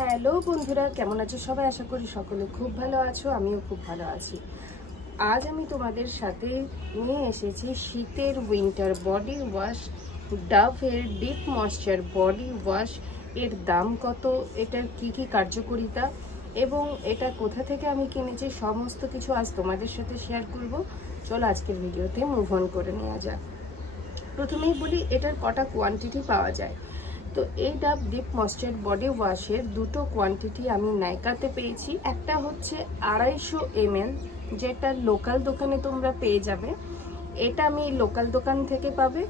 Hello বন্ধুরা, কেমন আছো সবাই? আশা করি সকলে খুব ভালো আছো, আমিও খুব ভালো আছি। আজ আমি তোমাদের সাথে নিয়ে এসেছি শীতের উইন্টার বডি ওয়াশ, ডাভের ডিপ ময়েশ্চার বডি ওয়াশ। এর দাম কত, এটার কি কি কার্যকারিতা এবং এটা কোথা থেকে আমি কিনেছি সমস্ত কিছু আজ তোমাদের সাথে শেয়ার করব। চলো আজকের ভিডিওতে মুভ অন করে নেওয়া যাক। প্রথমেই বলি এটার কটা কোয়ান্টিটি পাওয়া যায়। তো এই ডাভ ডিপ ময়েশ্চার বডি ওয়াশের দুটো কোয়ান্টিটি আমি নাইকাতে পেয়েছি। একটা হচ্ছে 250 ml, যেটা লোকাল দোকানে তোমরা পেয়ে যাবে। এটা আমি লোকাল দোকান থেকে পাবে,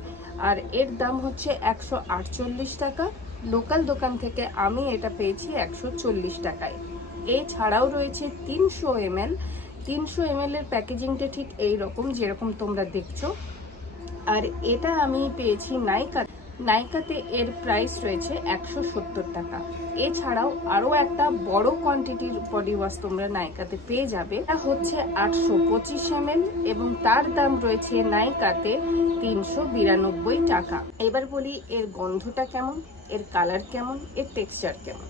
আর এর দাম হচ্ছে 148 টাকা। লোকাল দোকান থেকে আমি এটা পেয়েছি 140 টাকায়। এছাড়াও রয়েছে 300 ml। 300 ml এর প্যাকেজিংটা ঠিক এই রকম, যেরকম তোমরা দেখছো। আর এটা আমি পেয়েছি নাইকাতে। এর প্রাইস রয়েছে 170 টাকা। এছাড়াও আরো একটা বড় কোয়ান্টিটির বডি ওয়াশ তোমরা নাইকাতে পেয়ে যাবে, এটা হচ্ছে 825 ml এবং তার দাম রয়েছে নাইকাতে 392 টাকা। এবার বলি এর গন্ধটা কেমন, এর কালার কেমন, এর টেক্সচার কেমন।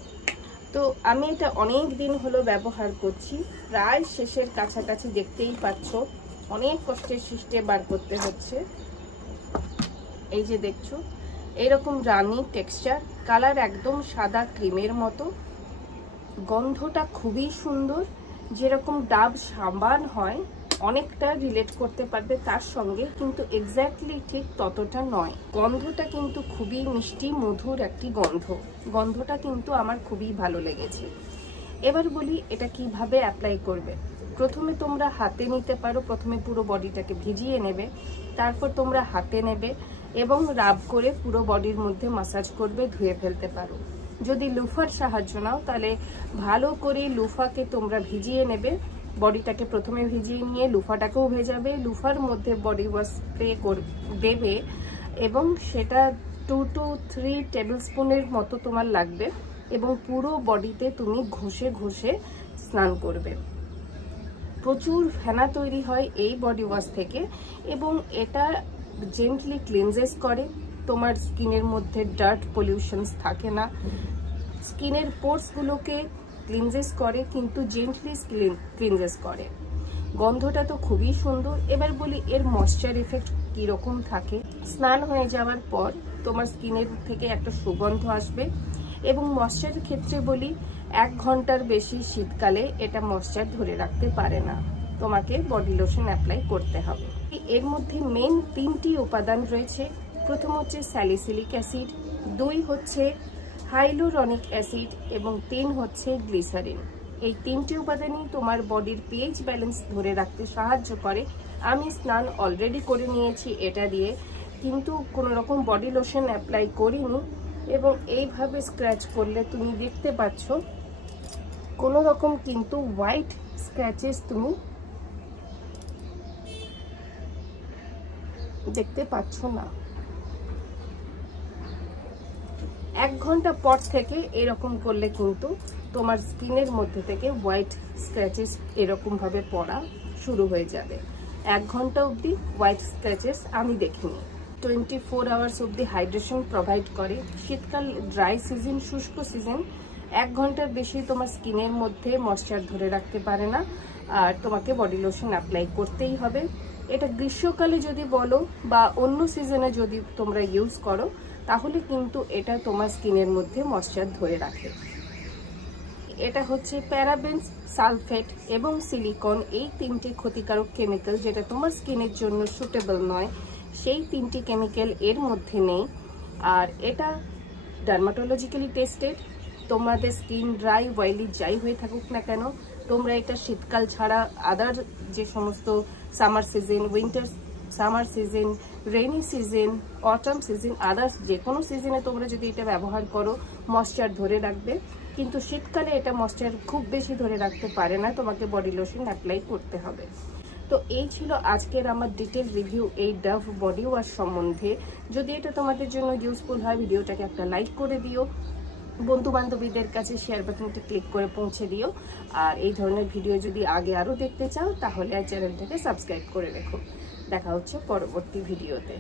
তো আমি এটা অনেক দিন হলো ব্যবহার করছি, প্রায় শেষের কাছাকাছি, দেখতেই পাচ্ছ অনেক কষ্টের সৃষ্টে বার করতে হচ্ছে। এই যে দেখছো এইরকম রানি টেক্সচার, কালার একদম সাদা ক্রিমের মতো। গন্ধটা খুবই সুন্দর, যেরকম ডাব সাবান হয় অনেকটা রিলেট করতে পারবে তার সঙ্গে, কিন্তু এক্স্যাক্টলি ঠিক ততটা নয়। গন্ধটা কিন্তু খুবই মিষ্টি মধুর একটি গন্ধটা কিন্তু আমার খুবই ভালো লেগেছে। এবার বলি এটা কিভাবে অ্যাপ্লাই করবে। প্রথমে তোমরা হাতে নিতে পারো, প্রথমে পুরো বডিটাকে ভিজিয়ে নেবে, তারপর তোমরা হাতে নেবে এবং রাব করে পুরো বডির মধ্যে মাসাজ করবে, ধুয়ে ফেলতে পারো। যদি লুফার সাহায্য নাও তাহলে ভালো করে লুফাকে তোমরা ভিজিয়ে নেবে। বডিটাকে প্রথমে ভিজিয়ে নিয়ে লুফাটাকেও ভেজাবে, লুফার মধ্যে বডি ওয়াশ স্প্রে দেবে এবং সেটা 2 to 3 টেবিল স্পুনের মতো তোমার লাগবে এবং পুরো বডিতে তুমি ঘষে ঘষে স্নান করবে। প্রচুর ফেনা তৈরি হয় এই বডি ওয়াশ থেকে এবং এটা জেন্টলি ক্লিনজেস করে। তোমার স্কিনের মধ্যে ডার্ট পলিউশনস থাকে না, স্কিনের পোর্সগুলোকে ক্লিনজেস করে, কিন্তু জেন্টলি ক্লিনজেস করে। গন্ধটা তো খুবই সুন্দর। এবার বলি এর ময়েশ্চার এফেক্ট কীরকম থাকে। স্নান হয়ে যাওয়ার পর তোমার স্কিনের থেকে একটা সুগন্ধ আসবে এবং ময়েশ্চারের ক্ষেত্রে বলি 1 ঘন্টার বেশি শীতকালে এটা ময়েশ্চার ধরে রাখতে পারে না, তোমাকে বডি লোশন অ্যাপ্লাই করতে হবে। এর মধ্যে মেন 3টি উপাদান রয়েছে। প্রথম হচ্ছে স্যালিসিলিক অ্যাসিড, 2 হচ্ছে হাইলুরনিক অ্যাসিড এবং 3 হচ্ছে গ্লিসারিন। এই 3টি উপাদানই তোমার বডির পিএইচ ব্যালেন্স ধরে রাখতে সাহায্য করে। আমি স্নান অলরেডি করে নিয়েছি এটা দিয়ে, কিন্তু কোনো রকম বডি লোশন অ্যাপ্লাই করিনি এবং এইভাবে স্ক্র্যাচ করলে তুমি দেখতে পাচ্ছ কোনো রকম কিন্তু হোয়াইট স্ক্র্যাচেস তুমি দেখতে পাচ্ছ না। 1 ঘন্টা পর থেকে এরকম করলে কিন্তু তোমার স্কিনের মধ্যে থেকে হোয়াইট স্ক্র্যাচেস এরকম ভাবে পড়া শুরু হয়ে যাবে। 1 ঘন্টা অবধি হোয়াইট স্ক্র্যাচেস আমি দেখিনি। 24 আওয়ার্স অবধি হাইড্রেশন প্রোভাইড করে। শীতকাল ড্রাই সিজন, শুষ্ক সিজন, 1 ঘন্টার বেশি তোমার স্কিনের মধ্যে ময়েশ্চার ধরে রাখতে পারে না, আর তোমাকে বডি লোশন অ্যাপ্লাই করতেই হবে। এটা গ্রীষ্মকালে যদি বলো বা অন্য সিজনে যদি তোমরা ইউজ করো তাহলে কিন্তু এটা তোমার স্কিনের মধ্যে ময়েশ্চার ধরে রাখে। এটা হচ্ছে প্যারাবেনস, সালফেট এবং সিলিকন, এই 3টি ক্ষতিকারক কেমিক্যাল যেটা তোমার স্কিনের জন্য সুটেবল নয়, সেই 3টি কেমিক্যাল এর মধ্যে নেই। আর এটা ডার্মাটোলজিক্যালি টেস্টেড। তোমাদের স্কিন ড্রাই অয়েলি যাই হয়ে থাকুক না কেন, তোমরা এটা শীতকাল ছাড়া আদার যে সমস্ত summer season, winter summer season, rainy season, autumn season, others যে কোনো সিজনে তোমরা যদি এটা ব্যবহার করো ময়েশ্চার ধরে রাখবে, কিন্তু শীতকালে এটা ময়েশ্চার খুব বেশি ধরে রাখতে পারে না, তোমাকে বডি লোশন অ্যাপ্লাই করতে হবে। তো এই ছিল আজকের আমার ডিটেল রিভিউ এই ডাভ বডি ওয়াশ সম্বন্ধে। যদি এটা তোমাদের জন্য ইউজফুল হয় ভিডিওটাকে একটা লাইক করে দিও, বন্ধু বান্ধবীদের কাছে শেয়ার বাটনটা ক্লিক করে পৌঁছে দিও। আর এই ধরনের ভিডিও যদি আগে আরও দেখতে চাও তাহলে চ্যানেলটাকে সাবস্ক্রাইব করে রেখো। দেখা হচ্ছে পরবর্তী ভিডিওতে।